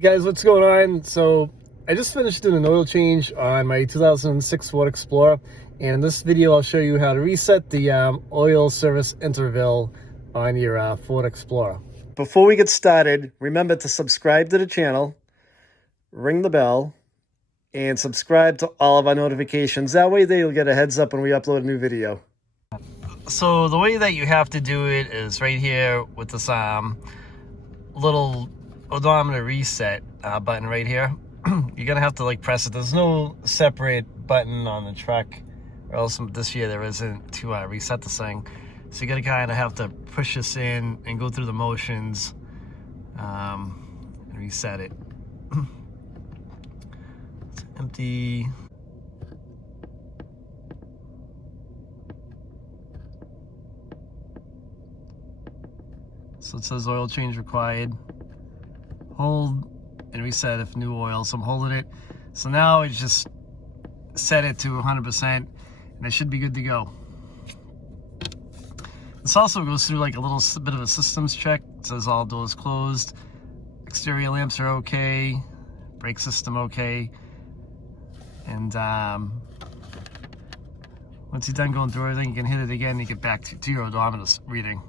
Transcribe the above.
Guys, what's going on? So I just finished doing an oil change on my 2006 Ford Explorer, and in this video I'll show you how to reset the oil service interval on your Ford Explorer. Before we get started, remember to subscribe to the channel, ring the bell, and subscribe to all of our notifications. That way you'll get a heads up when we upload a new video. So the way that you have to do it is right here with this little odometer reset button right here. You're gonna have to like press it. There's no separate button on the truck, or else this year there isn't, to reset this thing. So you gotta kind of have to push this in and go through the motions and reset it. It's empty. So it says oil change required. Hold and reset if new oil. So I'm holding it. So now it's just set it to 100% and it should be good to go. This also goes through like a little bit of a systems check. It says all doors closed, exterior lamps are okay, brake system okay, and once you're done going through everything, you can hit it again and you get back to your odometer reading.